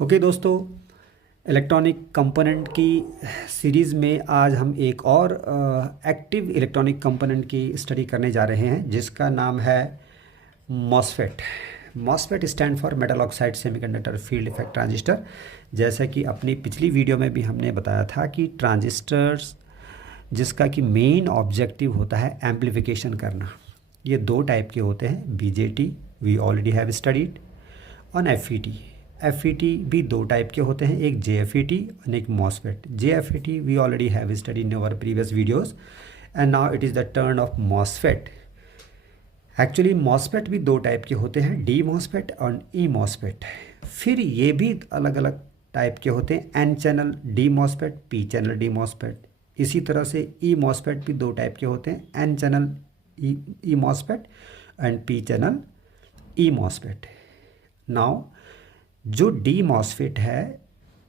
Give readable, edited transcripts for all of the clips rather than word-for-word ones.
Okay दोस्तों, electronic component की series में आज हम एक और एक्टिव इलेक्ट्रॉनिक कंपोनेंट की स्टडी करने जा रहे हैं जिसका नाम है MOSFET. MOSFET stand for metal oxide semiconductor field effect transistor. जैसा कि अपनी पिछली वीडियो में भी हमने बताया था कि ट्रांजिस्टर्स जिसका कि मेन ऑब्जेक्टिव होता है एम्प्लीफिकेशन करना, ये दो टाइप के होते हैं। BJT we already have studied on FET. FET भी दो टाइप के होते हैं, एक जेएफईटी और एक MOSFET. JFET we already have studied in our previous videos and now it is the turn of MOSFET. Actually MOSFET भी दो टाइप के होते हैं, डी मॉसफेट और ई मॉसफेट। फिर ये भी अलग अलग टाइप के होते हैं, N channel D MOSFET, P channel D MOSFET. इसी तरह से ई मॉसफेट भी दो टाइप के होते हैं, N channel E MOSFET and P channel E MOSFET. Now जो डी मॉसफेट है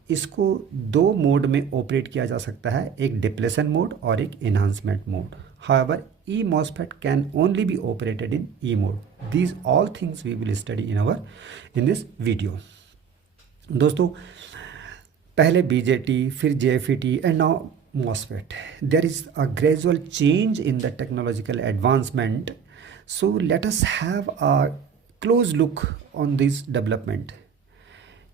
इसको दो मोड में ऑपरेट किया जा सकता है, एक डिप्लेशन मोड और एक enhancement mode. However E MOSFET can only be operated in E mode. These all things we will study in this video. दोस्तों, पहले बीजेटी, फिर JFET and now MOSFET. There is a gradual change in the technological advancement, so let us have a close look on this development.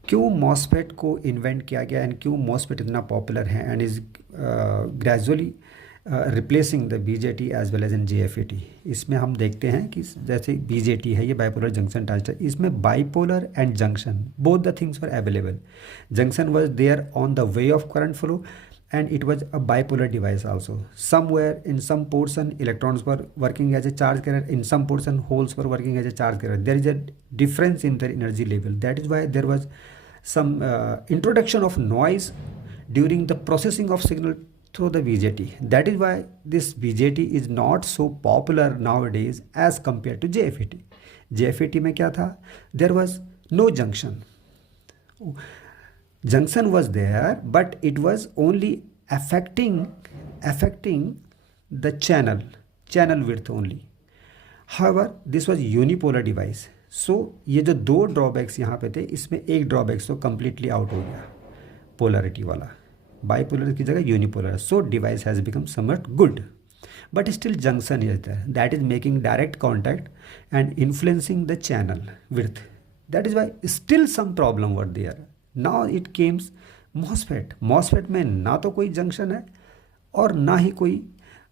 क्यों MOSFET को invent किया गया एंड क्यों MOSFET इतना पॉपुलर है and is gradually replacing the BJT as well as in JFET. इसमें हम देखते हैं कि जैसे बीजेटी है, ये बाइपोलर जंक्शन ट्रांजिस्टर, इसमें bipolar and junction both the things were available. Junction was there on the way of current flow and it was a bipolar device also. Somewhere in some portion electrons were working as a charge carrier, in some portion holes were working as a charge carrier. There is a difference in their energy level. That is why there was some introduction of noise during the processing of signal through the BJT. That is why this BJT is not so popular nowadays as compared to JFET. JFET में क्या था? There was no junction. Junction was there, but it was only affecting the channel width only. However, this was unipolar device. So ये जो दो drawbacks यहाँ पे थे, इसमें एक ड्रॉबैक्स तो कम्प्लीटली आउट हो गया, पोलरिटी वाला। बाइपोलर की जगह unipolar, so device has become somewhat good, but still junction is there that is making direct contact and influencing the channel width. That is why still some problem were there. Now it came MOSFET. MOSFET में ना तो कोई junction है और ना ही कोई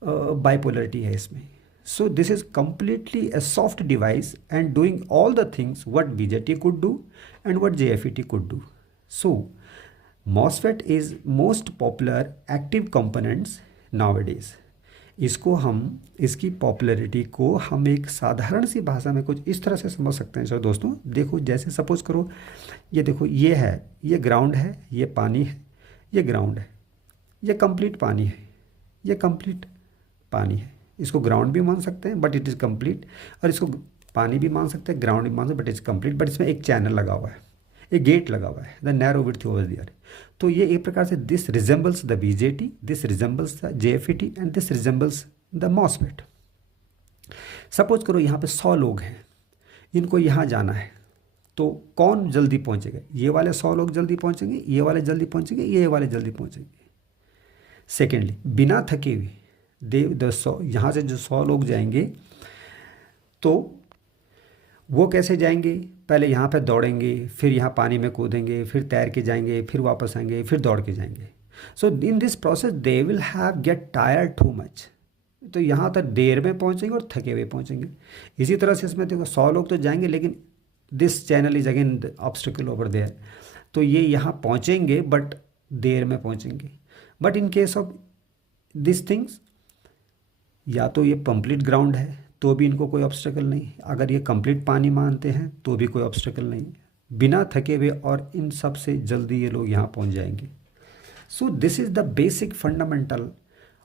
बाइपोलरिटी है इसमें. So this is completely a soft device and doing all the things what BJT could do and what JFET could do. So MOSFET is most popular active components nowadays. इसको हम, इसकी पॉपुलैरिटी को हम एक साधारण सी भाषा में कुछ इस तरह से समझ सकते हैं। सर दोस्तों देखो, जैसे सपोज करो, ये देखो, ये है, ये ग्राउंड है, ये पानी है, ये ग्राउंड है, ये कंप्लीट पानी है, ये कंप्लीट पानी है। इसको ग्राउंड भी मान सकते हैं बट इट इज़ कंप्लीट, और इसको पानी भी मान सकते हैं, ग्राउंड भी मान सकते हैं बट इट्स कंप्लीट। बट इसमें एक चैनल लगा हुआ है, एक गेट लगा हुआ है, the narrow width over there. तो ये एक प्रकार से this resembles the BJT, this resembles the JFET and this resembles the MOSFET. Suppose करो यहाँ पे 100 लोग हैं, इनको यहाँ जाना है, तो कौन जल्दी पहुँचेगा? ये वाले 100 लोग जल्दी पहुँचेंगे, ये वाले जल्दी पहुँचेंगे, ये वाले जल्दी पहुँचेंगे। सेकेंडली, बिना थके हुए यहाँ से जो 100 लोग जाएंगे तो वो कैसे जाएंगे? पहले यहाँ पे दौड़ेंगे, फिर यहाँ पानी में कूदेंगे, फिर तैर के जाएंगे, फिर वापस आएंगे, फिर दौड़ के जाएंगे। So in this process they will have get tired too much. तो यहाँ तक देर में पहुँचेंगे और थके हुए पहुँचेंगे। इसी तरह से इसमें देखो 100 लोग तो जाएंगे, लेकिन this channel is again obstacle over there. तो ये यहाँ पहुँचेंगे बट देर में पहुँचेंगे। But in case of this things, या तो ये कंप्लीट ग्राउंड है तो भी इनको कोई ऑब्स्टेकल नहीं, अगर ये कंप्लीट पानी मानते हैं तो भी कोई ऑब्स्टेकल नहीं, बिना थके हुए और इन सब से जल्दी ये लोग यहाँ पहुँच जाएंगे। So this is the basic fundamental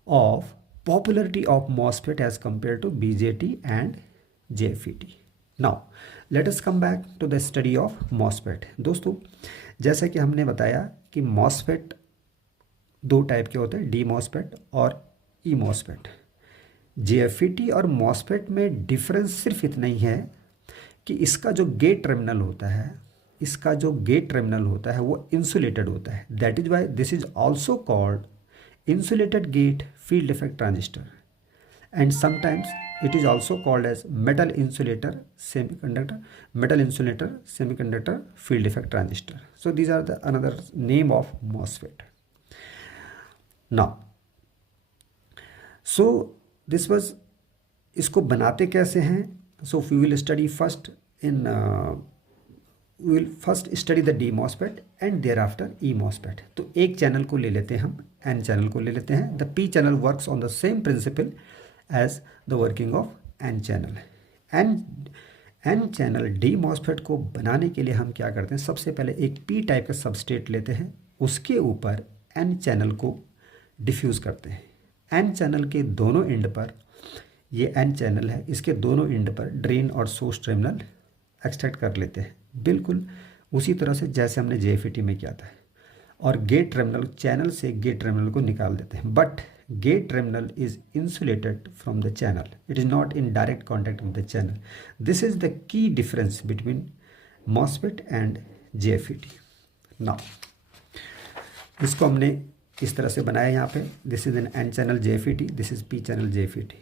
of popularity of MOSFET as compare to BJT and JFET. Now let us come back to the study of MOSFET. दोस्तों, जैसा कि हमने बताया कि मॉसफेट दो टाइप के होते हैं, डी मॉसफेट और ई मॉसफेट। जेएफईटी और मॉसफेट में डिफरेंस सिर्फ इतना ही है कि इसका जो गेट टर्मिनल होता है, इसका जो गेट टर्मिनल होता है वो इंसुलेटेड होता है, that is why this is also called insulated gate field effect transistor, and sometimes it is also called as metal insulator semiconductor field effect transistor. So these are the another name of MOSFET. Now so this was, इसको बनाते कैसे हैं? So we will study first in we will first study the D MOSFET and thereafter E MOSFET. तो एक channel को ले लेते हैं हम, N चैनल को ले लेते हैं. The P channel works on the same principle as the working of N channel. N channel D MOSFET को बनाने के लिए हम क्या करते हैं? सबसे पहले एक P टाइप का सबस्ट्रेट लेते हैं, उसके ऊपर N चैनल को डिफ्यूज़ करते हैं. N चैनल के दोनों एंड पर, ये N चैनल है, इसके दोनों एंड पर ड्रेन और सोर्स टर्मिनल एक्सट्रैक्ट कर लेते हैं, बिल्कुल उसी तरह से जैसे हमने JFET में किया था. और गेट टर्मिनल, चैनल से गेट टर्मिनल को निकाल देते हैं. But get terminal is insulated from the channel, it is not in direct contact with the channel. This is the key difference between MOSFET and JFET. Now इसको हमने इस तरह से बनाया यहाँ पे. This is N N channel JFET, this is P channel JFET.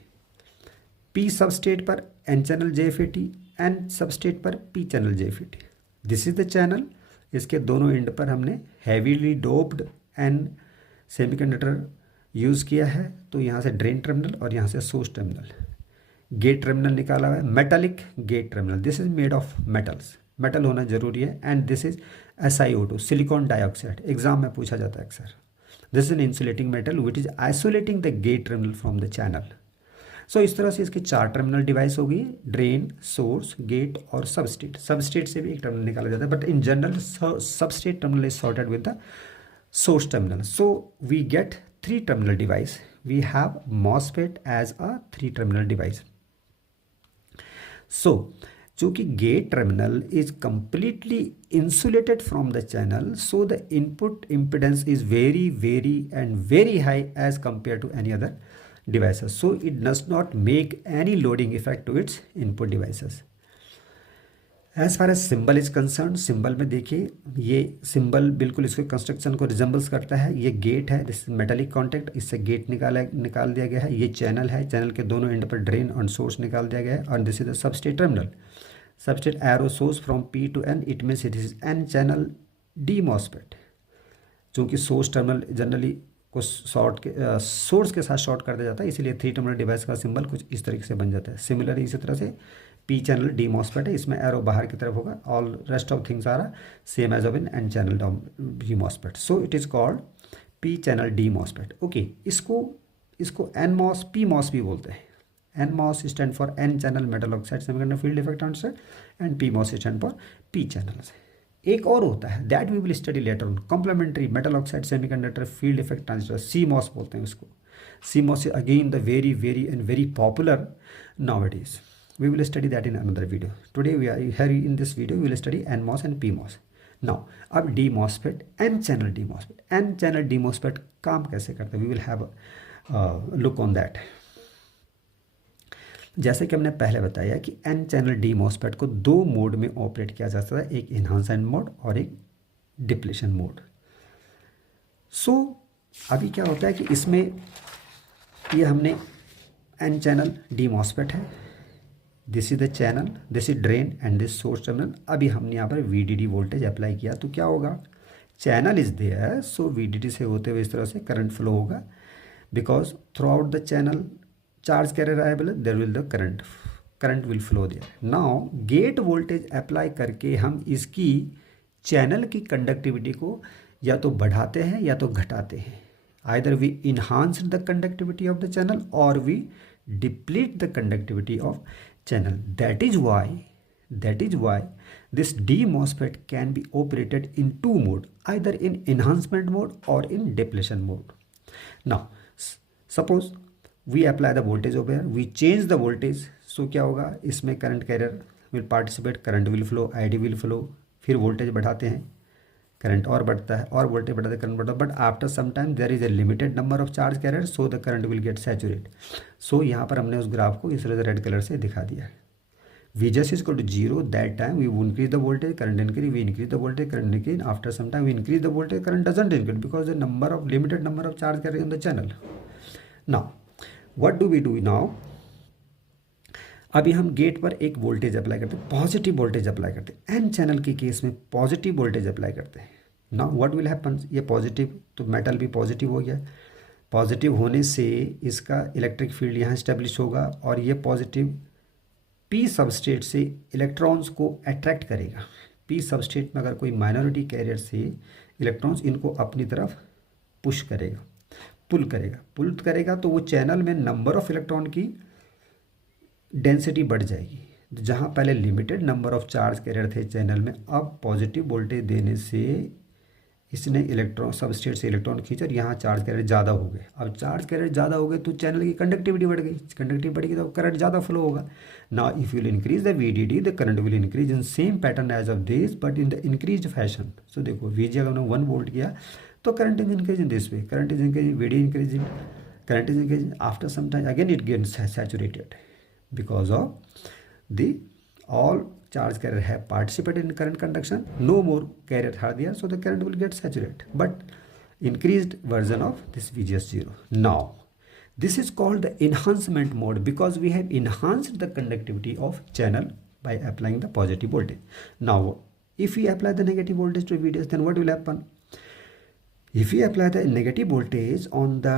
P substrate पर N channel JFET, N substrate पर P channel JFET. This is the channel. इसके दोनों एंड पर हमने heavily doped N semiconductor use किया है. तो यहाँ से ड्रेन टर्मिनल और यहाँ से सोर्स टर्मिनल. गेट टर्मिनल निकाला हुआ है, metallic gate terminal. This is made of metals, metal होना जरूरी है. And this is SiO2 silicon dioxide, exam में पूछा जाता है अक्सर. This is an insulating metal which is isolating the gate terminal from the channel. So इस तरह से इसकी 4 टर्मिनल डिवाइस होगी, ड्रेन, सोर्स, गेट और सबस्टेट. सबस्टेट से भी एक टर्मिनल निकाला जाता है, but in general substrate terminal is sorted with the source terminal. So we get 3 terminal device. We have MOSFET as a 3 terminal device. So चूँकि gate terminal is completely insulated from the channel, so the input impedance is very and very high as compared to any other devices. So it does not make any loading effect to its input devices. As far as symbol is concerned, symbol में देखिए, ये symbol बिल्कुल इसके construction को resembles करता है. ये gate है, दिस मेटालिक कॉन्टैक्ट, इससे गेट निकाल दिया गया है. ये चैनल है, चैनल के दोनों एंड पर ड्रेन और सोर्स निकाल दिया गया है. और this is the substrate terminal. Substrate arrow source from P to N, it means it is N channel D MOSFET. चूँकि सोर्स टर्मिनल जनरली को सोर्स के साथ शॉर्ट कर दिया जाता है, इसीलिए 3 टर्मिनल डिवाइस का सिंबल कुछ इस तरीके से बन जाता है. सिमिलरली इसी तरह से P चैनल D MOSFET है, इसमें एरो बाहर की तरफ होगा. All rest of things are same as of in N channel D MOSFET. So it is called P channel D MOSFET. Okay, इसको NMOS PMOS भी बोलते हैं. NMOS stand for N channel metal oxide semiconductor field effect transistor and PMOS stand for P channels. एक और होता है, that we will study later on, complementary metal oxide semiconductor field effect transistor, CMOS बोलते हैं उसको. CMOS is again the very popular nowadays. We will study that in another video. Today we are here in this video we will study NMOS and PMOS. Now अब D MOSFET, N channel D MOSFET. N channel D MOSFET काम कैसे करते हैं? We will have a look on that. जैसे कि हमने पहले बताया कि N चैनल D MOSFET को 2 मोड में ऑपरेट किया जा सकता है, एक इन्हांसमेंट मोड और एक डिप्लेशन मोड. सो अभी क्या होता है कि इसमें ये हमने N चैनल D MOSFET है, this is the channel, this is drain and this source terminal. अभी हमने यहाँ पर VDD वोल्टेज अप्लाई किया तो क्या होगा? Channel is there, so VDD से होते हुए इस तरह से करंट फ्लो होगा. Because throughout the channel charge carrier available, there will the current will flow there. Now gate voltage apply करके हम इसकी चैनल की कंडक्टिविटी को या तो बढ़ाते हैं या तो घटाते हैं. either we enhance the conductivity of the channel or we deplete the conductivity of channel. That is why this D MOSFET can be operated in 2 mode, either in enhancement mode or in depletion mode. Now suppose we apply the voltage over here, we change the voltage. so क्या होगा? इसमें current carrier will participate, current will flow, ID will flow. फिर voltage बढ़ाते हैं, current और बढ़ता है, और वोल्टेज बढ़ाते करंट बढ़ता है. But after some time there is a limited number of charge carrier, so the current will get saturate. So यहाँ पर हमने उस ग्राफ को इस तरह से रेड कलर से दिखा दिया है. VGS is equal to 0, that time we increase the voltage, current increase, we increase the voltage, current increase. After some time we increase the voltage, current doesn't increase because the limited number of charge carrier in the channel. Now what do we do now? अभी हम gate पर एक voltage apply करते हैं, positive voltage apply करते हैं, N channel के case में पॉजिटिव वोल्टेज अप्लाई करते हैं. नाउ व्हाट विल हैपन, ये पॉजिटिव तो मेटल भी पॉजिटिव हो गया. पॉजिटिव होने से इसका इलेक्ट्रिक फील्ड यहाँ स्टेब्लिश होगा और ये पॉजिटिव पी सबस्टेट से इलेक्ट्रॉन्स को अट्रैक्ट करेगा. पी सबस्टेट में अगर कोई माइनॉरिटी कैरियर से इलेक्ट्रॉन्स इनको अपनी तरफ पुश करेगा, पुल करेगा तो वो चैनल में नंबर ऑफ इलेक्ट्रॉन की डेंसिटी बढ़ जाएगी. जहाँ पहले limited number of charge career थे चैनल में, अब पॉजिटिव वोल्टेज देने से इसने इलेक्ट्रॉन सबस्टेट से इलेक्ट्रॉन खींचा और यहाँ चार्ज कैरियर ज़्यादा हो गए. अब चार्ज कैरियर ज़्यादा हो गए तो चैनल की कंडक्टिविटी बढ़ गई, कंडक्टिविटी बढ़ेगी तो करंट ज़्यादा फ्लो होगा. Now if you will increase the VDD, the current will increase in same pattern as of this but in the increase fashion. So देखो VG अगर हमने 1 वोल्ट किया तो current is increase in this way, current is increasing, VD increasing, current is increasing. After some time again it gets saturated because of the all charge carrier have participated in current conduction, no more carrier are there, so the current will get saturated, but increased version of this VGS 0. Now this is called the enhancement mode because we have enhanced the conductivity of channel by applying the positive voltage. Now if we apply the negative voltage to VDS, then what will happen? If we apply the negative voltage on the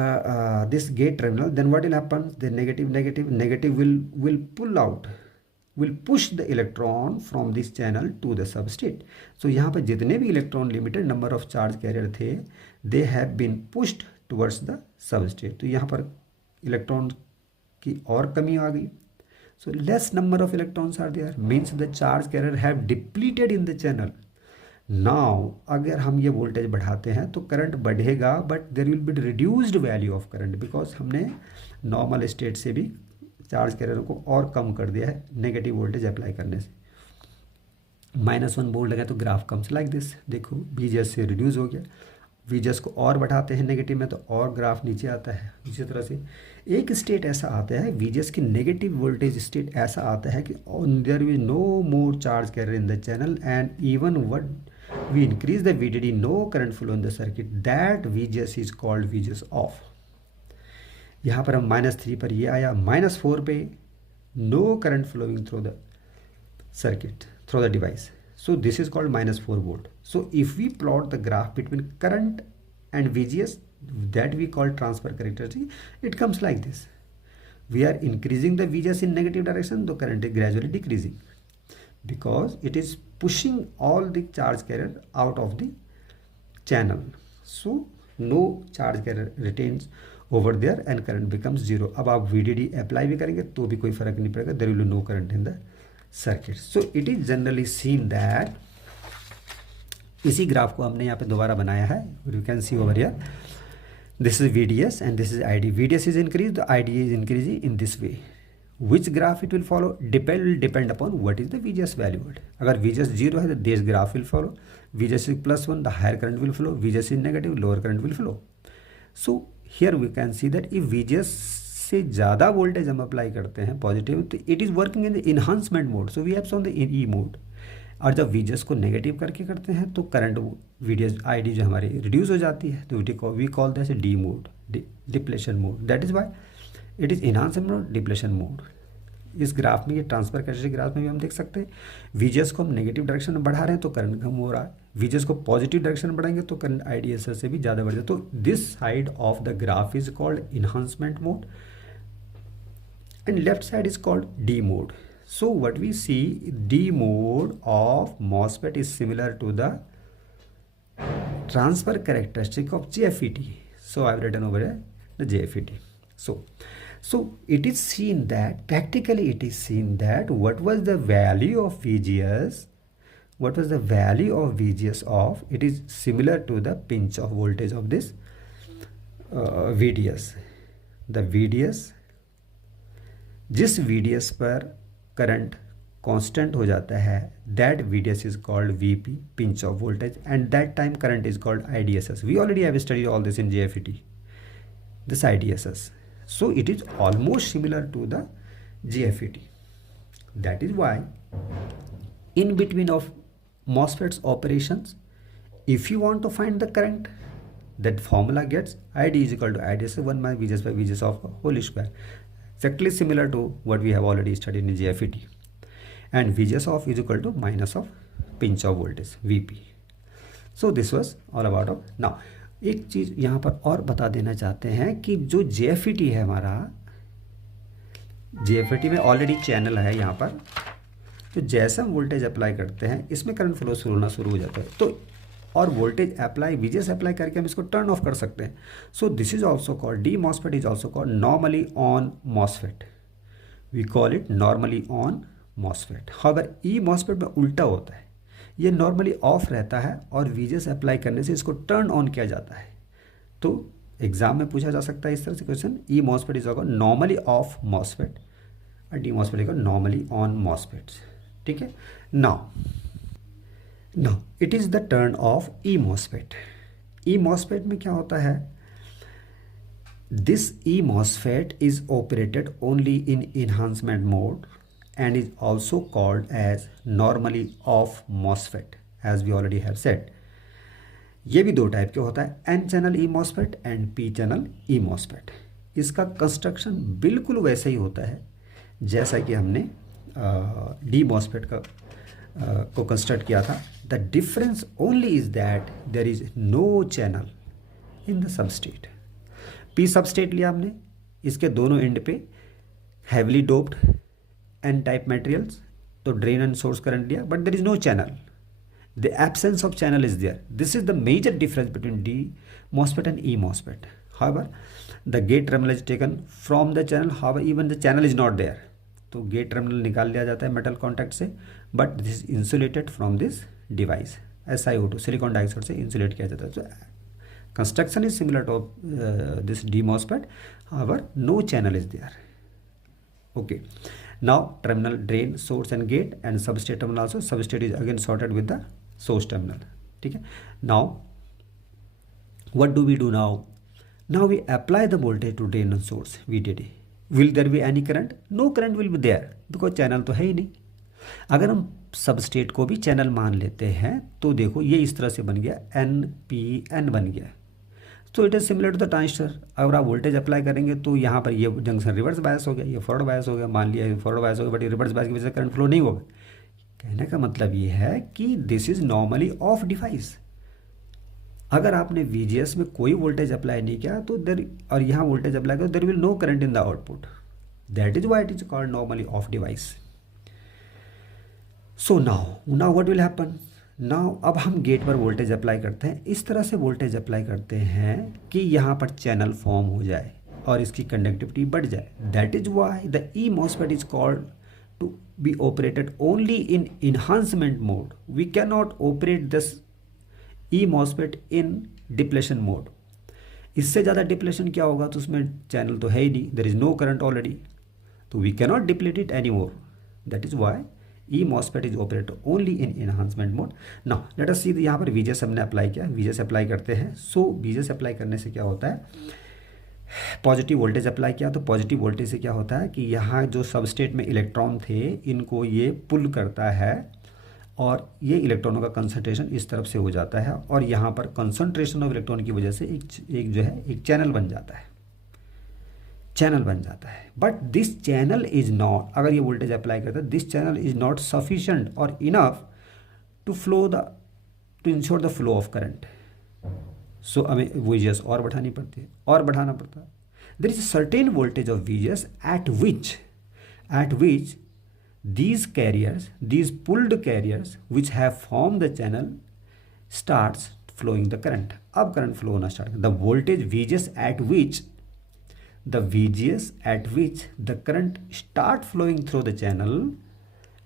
this gate terminal, then what will happen? The negative will pull out, will push the electron from this channel to the substrate. So यहाँ पर जितने भी electron limited number of charge career थे, they have been pushed towards the substrate. तो यहाँ पर electron की और कमी आ गई. So less number of electrons are there, means the charge carrier have depleted in the channel. Now अगर हम ये वोल्टेज बढ़ाते हैं तो करंट बढ़ेगा but there will be reduced value of current because हमने नॉर्मल स्टेट से भी चार्ज कैरियर को और कम कर दिया है नेगेटिव वोल्टेज अप्लाई करने से. -1 वोल्ट लगा तो ग्राफ कम्स लाइक दिस. देखो VGS से रिड्यूस हो गया, VGS को और बढ़ाते हैं नेगेटिव में तो और ग्राफ नीचे आता है. इसी तरह से एक स्टेट ऐसा आता है VGS की नेगेटिव वोल्टेज स्टेट ऐसा आता है कि there is no more charge carrier in the channel and even what we increase the VDD, no current flow in the circuit, that VGS is called VGS off. यहाँ पर हम -3 पर ये आया, -4 पे no current flowing through the circuit, through the device. So this is called -4 volt. So if we plot the graph between current and VGS, that we call transfer characteristic, it comes like this. We are increasing the VGS in negative direction, the current is gradually decreasing because it is pushing all the charge carrier out of the channel. So no charge carrier retains over there and current becomes 0. अब आप VDD apply भी करेंगे तो भी कोई फर्क नहीं पड़ेगा, there will be no current in the circuit. So it is generally seen that, इसी ग्राफ को हमने यहाँ पे दोबारा बनाया है. You can see over here, this is VDS and this is ID. VDS is increased, the ID is increasing in this way. Which graph it will follow will depend upon what is the VGS value. अगर VGS 0 है तो this graph will follow. VGS is +1, the higher current will flow. VGS is negative, lower current will flow. So here we can see that if VGS से ज़्यादा voltage हम apply करते हैं positive तो it is working in the enhancement mode. So we have shown the E mode. और जब VGS को negative करके करते हैं तो करंट VDS ID जो हमारी रिड्यूस हो जाती है तो we call that D mode, depletion mode. That is why it is enhancement mode, depletion mode. इस ग्राफ में, ये ट्रांसफर कैरेक्टरिस्टिक ग्राफ में भी हम देख सकते हैं VGS को हम नेगेटिव डायरेक्शन में बढ़ा रहे हैं तो करंट कम हो रहा है, VGS को पॉजिटिव डायरेक्शन में बढ़ाएंगे तो करंट IDSS से भी ज़्यादा बढ़ जाए. तो this side of the graph is called enhancement mode and left side is called D mode. So what we see, D mode of MOSFET is similar to the transfer characteristic of JFET. So I've written over here the JFET. So it is seen that, practically it is seen that what was the value of VGS, what was the value of VGS of, it is similar to the pinch of voltage of this VDS. The VDS, जिस VDS पर current constant हो जाता है, that VDS is called VP, pinch of voltage, and that time current is called IDSS. We already have studied all this in JFET, this IDSS. So it is almost similar to the JFET. That is why in between of MOSFET's operations, if you want to find the current, that formula gets ID is equal to IDS 1 minus VGS by VGS of whole square. Exactly similar to what we have already studied in JFET. And VGS of is equal to minus of pinch of voltage VP. So this was all about of. Now एक चीज़ यहाँ पर और बता देना चाहते हैं कि जो JFET है हमारा, JFET में ऑलरेडी चैनल है यहाँ पर, तो जैसे हम वोल्टेज अप्लाई करते हैं इसमें करंट फ्लो शुरू हो जाता है, तो और वोल्टेज अप्लाई VGS अप्लाई करके हम इसको टर्न ऑफ कर सकते हैं. So this is also called D MOSFET is also called normally on MOSFET. We call it normally on MOSFET. However E MOSFET में उल्टा होता है, ये नॉर्मली ऑफ रहता है और VGS अप्लाई करने से इसको टर्न ऑन किया जाता है. तो एग्जाम में पूछा जा सकता है इस तरह से question, E MOSFET is also normally off MOSFET और D MOSFET is normally on MOSFET. ठीक है. Now it is the turn of E MOSFET. E MOSFET में क्या होता है, this E MOSFET is operated only in enhancement mode and is also called as normally off MOSFET as we already have said. ये भी दो type के होता है, N channel E MOSFET and P channel E MOSFET. इसका construction बिल्कुल वैसे ही होता है जैसा कि हमने डी मॉसफेट को कंस्ट्रक्ट किया था. The difference only is that there is no channel in the substrate. P substrate लिया हमने, इसके दोनों एंड पे heavily doped N type materials, तो ड्रेन एंड सोर्स करंट लिया, but there is no channel. The absence of channel is there. This is the major difference between D MOSFET and E MOSFET. However the gate terminal is taken from the channel, however even the channel is not there. तो gate terminal निकाल लिया जाता है metal contact से, but this is insulated from this device. SiO2 silicon dioxide से insulate किया जाता है. तो construction is similar to this D MOSFET, however no channel is there. Okay. Now terminal drain source and gate and substrate terminal also. Substrate is again sorted with the source terminal. ठीक है. Now what do we do now? Now we apply the voltage to drain and source VDD. Will there be any current? No current will be there because channel तो है ही नहीं. अगर हम substrate को भी चैनल मान लेते हैं तो देखो ये इस तरह से बन गया, NPN बन गया. तो it is similar to the transistor. अगर आप वोल्टेज अप्लाई करेंगे तो यहाँ पर ये जंक्शन रिवर्स बायस हो गया, ये फॉरवर्ड बायस हो गया. मान लिया ये फॉरवर्ड बायस हो गया, बट ये रिवर्स बायस की वजह से करंट फ्लो नहीं होगा. कहने का मतलब ये है कि this is normally off device. अगर आपने VGS में कोई वोल्टेज अप्लाई नहीं किया तो देर, और यहाँ वोल्टेज अप्लाई करो, there will no current in the output. That is why it is called normally off device. So now what will happen. Now अब हम गेट पर वोल्टेज अप्लाई करते हैं, इस तरह से वोल्टेज अप्लाई करते हैं कि यहाँ पर चैनल फॉर्म हो जाए और इसकी कंडक्टिविटी बढ़ जाए. That is why the E MOSFET is called to be operated only in enhancement mode. We can not operate this E MOSFET in depletion mode. इससे ज़्यादा डिप्लेशन क्या होगा, तो उसमें चैनल तो है ही नहीं, there is no current already, तो we can not deplete it any more. That is why E MOSFET is operated only in enhancement mode. Now let us see, यहाँ पर VGS हमने अप्लाई किया, VGS अप्लाई करते हैं. सो VGS apply करने से क्या होता है, पॉजिटिव वोल्टेज अप्लाई किया, तो पॉजिटिव वोल्टेज से क्या होता है कि यहाँ जो सबस्टेट में इलेक्ट्रॉन थे इनको ये पुल करता है और ये इलेक्ट्रॉनों का कंसंट्रेशन इस तरफ से हो जाता है और यहाँ पर कंसंट्रेशन ऑफ इलेक्ट्रॉन की वजह से एक जो है एक चैनल बन जाता है. But this channel is not, अगर ये वोल्टेज अप्लाई करता है, this channel is not sufficient और enough to ensure the flow of current. So हमें VGS और बढ़ानी पड़ती है और बढ़ाना पड़ता है. There is a certain voltage of VGS at which these carriers, these pulled carriers which have formed the channel starts flowing the current. अब करंट फ्लो होना start. The voltage VGS at which the current start flowing through the channel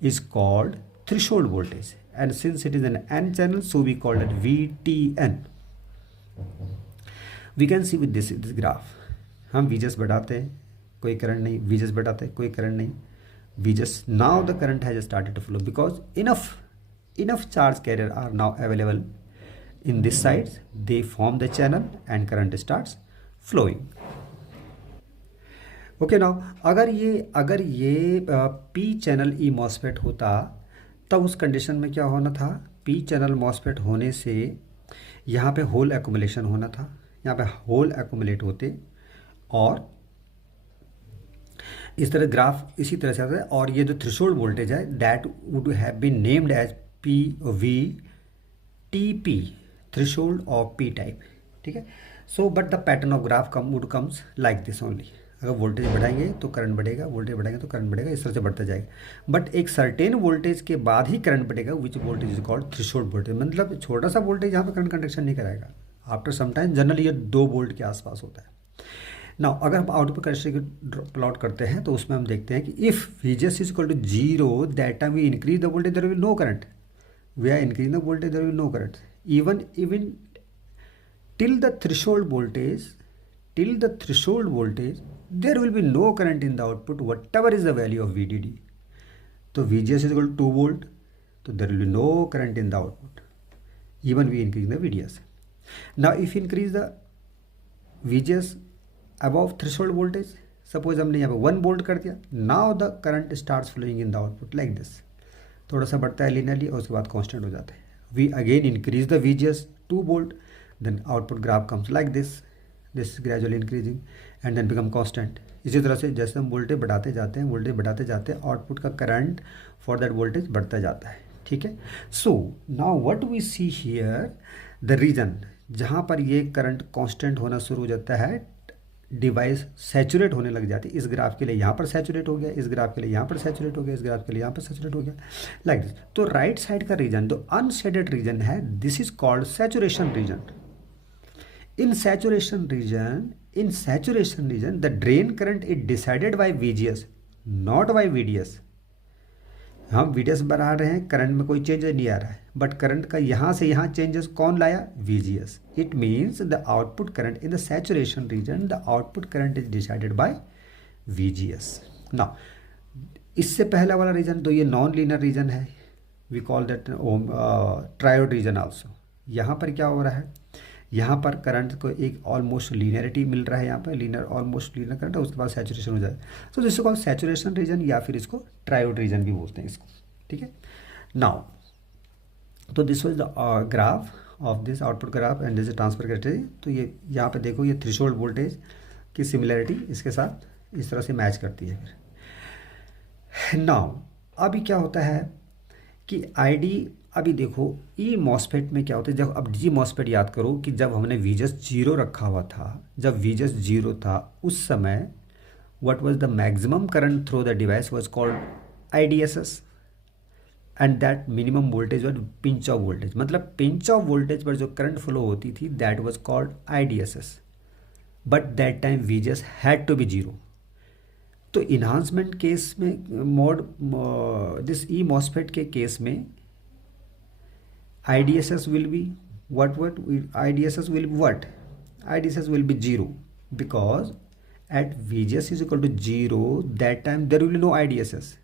is called threshold voltage, and since it is an N channel, so we call it VTN. We can see with this graph. हम VGS बढ़ाते हैं कोई current नहीं, VGS बढ़ाते हैं कोई current नहीं. VGS, now the current has started to flow because enough charge carrier are now available in this side. They form the channel and current starts flowing. Okay now, अगर ये P channel E MOSFET होता, तब उस condition में क्या होना था, P channel MOSFET होने से यहाँ पे होल एक्यूमुलेशन होना था, यहाँ पे होल एक्यूमुलेट होते और इस तरह ग्राफ इसी तरह से आता है। और ये जो थ्रेशोल्ड वोल्टेज है that would have been named as P V T P, threshold of P type, ठीक है। So but the pattern of graph would comes like this only. अगर वोल्टेज बढ़ाएंगे तो करंट बढ़ेगा, वोल्टेज बढ़ाएंगे तो करंट बढ़ेगा, इस तरह से बढ़ता जाएगा। बट एक सर्टेन वोल्टेज के बाद ही करंट बढ़ेगा, which voltage is called threshold voltage. मतलब छोटा सा वोल्टेज यहाँ पे करंट कंडक्शन नहीं कराएगा आफ्टर सम टाइम, जनरली ये 2 वोल्ट के आसपास होता है। नाउ अगर हम आउटपुट कैरेक्टरिस्टिक प्लॉट करते हैं तो उसमें हम देखते हैं कि if VGS is equal to 0 that time we increase the voltage there will no current, we are increasing the voltage there will no current, even till the threshold voltage there will be no current in the output whatever is the value of VDD. तो VGS is equal to 2 volt, तो there will be no current in the output even we increase the VDS. Now if increase the VGS above threshold voltage, suppose हमने यहाँ पे 1 volt कर दिया, now the current starts flowing in the output like this, थोड़ा सा बढ़ता है linearly और उसके बाद constant हो जाता है। We again increase the VGS 2 volt, then output graph comes like this is gradually increasing and then become constant. इसी तरह से जैसे हम वोल्टेज बढ़ाते जाते हैं आउटपुट का करंट फॉर दैट वोल्टेज बढ़ता जाता है, ठीक है। So now what we see here, the region जहाँ पर ये करंट कांस्टेंट होना शुरू हो जाता है, डिवाइस सैचुरेट होने लग जाती है। इस ग्राफ के लिए यहाँ पर सैचुरेट हो गया, इस ग्राफ के लिए यहाँ पर सैचुरेट हो गया, इस ग्राफ के लिए यहाँ पर सैचुरेट हो गया, लाइक दिस। तो राइट साइड का रीजन जो अनशेडेड रीजन है, this is called saturation region. In saturation region the drain current is decided by VGS not by VDS। हम VDS बढ़ा रहे हैं, करंट में कोई चेंज नहीं आ रहा है, बट करंट का यहाँ से यहाँ चेंजेस कौन लाया, VGS। It means the output current in the saturation region, the output current is decided by VGS। नाउ इससे पहला वाला रीजन तो ये नॉन लीनियर रीजन है, we call that triode region also. यहाँ पर क्या हो रहा है, यहाँ पर करंट को एक ऑलमोस्ट लीनियरिटी मिल रहा है, यहाँ पर लीनियर ऑलमोस्ट लीनियर करंट है, उसके बाद सैचुरेशन हो जाए, तो जिसको कॉल सैचुरेशन रीजन या फिर इसको ट्रायोड रीजन भी बोलते हैं इसको, ठीक है। नाउ तो this was the graph of this output graph and this transfer characteristic. तो ये यहाँ पे देखो, ये थ्रेशोल्ड वोल्टेज की सिमिलरिटी इसके साथ इस तरह से मैच करती है। फिर नाउ अभी क्या होता है कि आईडी, अभी देखो ई मॉसफेट में क्या होता है, जब अब जी मॉसफेट याद करो कि जब हमने VGS 0 रखा हुआ था, जब VGS 0 था उस समय what was the maximum current through the device was called IDSS and that minimum voltage was pinch off voltage. मतलब पिंच ऑफ वोल्टेज पर जो करंट फ्लो होती थी that was called IDSS, but that time VGS had to be 0। तो enhancement case में mode this E MOSFET के case में IDSS will be IDSS will be what? IDSS will be 0 because at VGS is equal to 0 that time there will be no IDSS,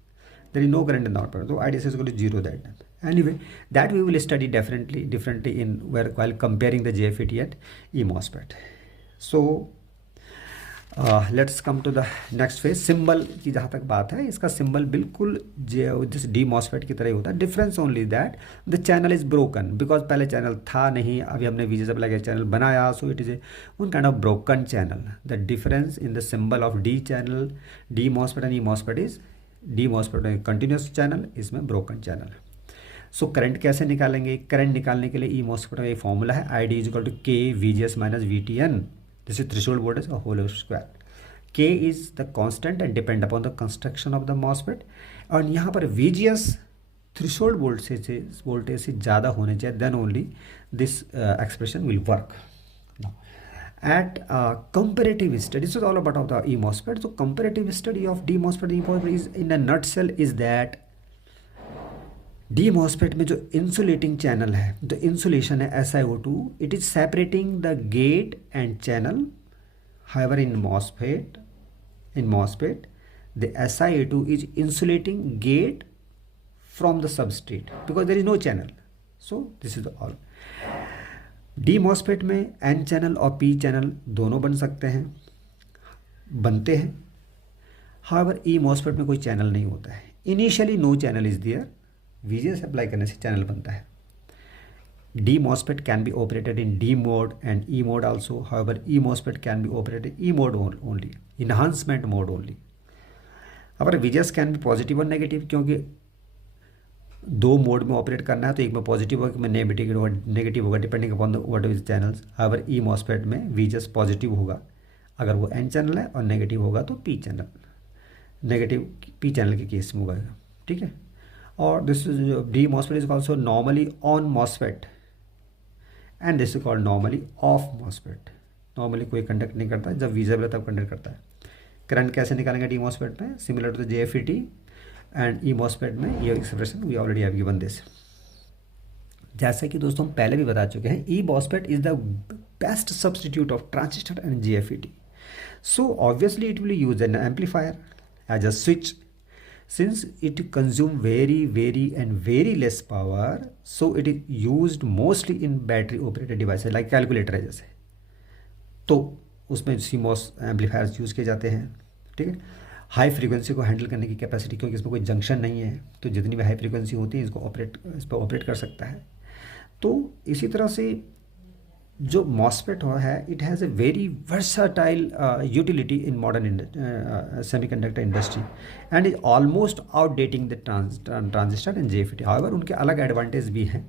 there is no current in the output, so IDSS is equal to 0 that time. Anyway, that we will study differently in while comparing the JFET and E MOSFET. So let's come to the next phase. Symbol की जहाँ तक बात है, इसका symbol बिल्कुल जिस D MOSFET की तरह ही होता है। Difference only that the channel is broken, because पहले चैनल था नहीं, अभी हमने VGS अप्लाई किया, चैनल बनाया, so it is a one kind of broken channel. The difference in the symbol of D channel, D MOSFET and E MOSFET is, D MOSFET continuous channel, इसमें broken channel. So current कैसे निकालेंगे, current निकालने के लिए ई MOSFET में एक formula है, ID is equal to K VGS minus VTN, this is threshold voltage whole square. K is the constant and depend upon the construction of the MOSFET। और यहाँ पर VGS थ्रेशोल्ड वोल्टेज से ज़्यादा होने चाहिए, then only this expression will work। Now, at comparative study, this is all about the E MOSFET। So comparative study of D MOSFET, E MOSFET is in a nutshell is that D MOSFET में जो insulating channel है, the insulation है SiO2, it is separating the gate and channel। However, in MOSFET, the SiO2 is insulating gate from the substrate because there is no channel. So this is all। D MOSFET में N channel और P channel दोनों बन सकते हैं, बनते हैं, however E MOSFET में कोई चैनल नहीं होता है, initially no channel is there, VGS apply करने से चैनल बनता है। D MOSFET can be operated in D mode and E mode also. However, E MOSFET can be operated in E mode only, enhancement mode only. अगर VGS can भी positive और negative, क्योंकि दो mode में operate करना है, तो एक में पॉजिटिव होगा, एक में नेगेटिव होगा, depending upon what is channels. अगर ई मॉसफेट में VGS पॉजिटिव होगा अगर वो N चैनल है, और नेगेटिव होगा तो P channel, negative P channel के केस में होगा, ठीक है। और this D MOSFET is also normally on MOSFET and this is called normally off MOSFET. Normally कोई कंडक्ट नहीं करता, जब विजिबल है तब कंडक्ट करता है। करंट कैसे निकालेंगे डी मॉसफेट में, similar to the JFET and E MOSFET में, ये expression we already have given this. जैसे कि दोस्तों हम पहले भी बता चुके हैं, E MOSFET is the best substitute of transistor and JFET। So obviously it will use an amplifier as a switch, since it consume very less power, so it is used mostly in battery operated devices like calculator है जैसे, तो उसमें CMOS amplifiers use किए जाते हैं, ठीक है। High frequency को हैंडल करने की कैपेसिटी, क्योंकि इसमें कोई जंक्शन नहीं है, तो जितनी भी हाई फ्रीक्वेंसी होती है इस पर ऑपरेट कर सकता है। तो इसी तरह से जो मॉसफेट है, it has a very versatile utility in modern semiconductor industry and is almost outdating the transistor and JFET। However उनके अलग एडवांटेज भी हैं,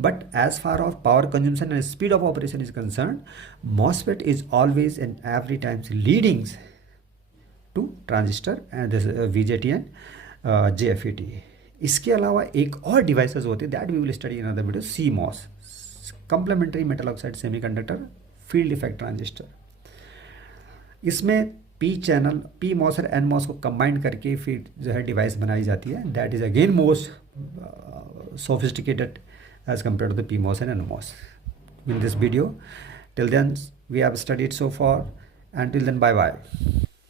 but as far of power consumption and speed of operation is concern, MOSFET is always and every times leadings to transistor and VJT and JFET। इसके अलावा एक और devices होते हैं, that we will study in other video, CMOS, complementary metal oxide semiconductor field effect transistor. इसमें P MOS और N MOS को combine करके फिर जो है डिवाइस बनाई जाती है, that is again most sophisticated as compare to the P MOS and N MOS in this video. Till then we have studied so far, and till then bye bye.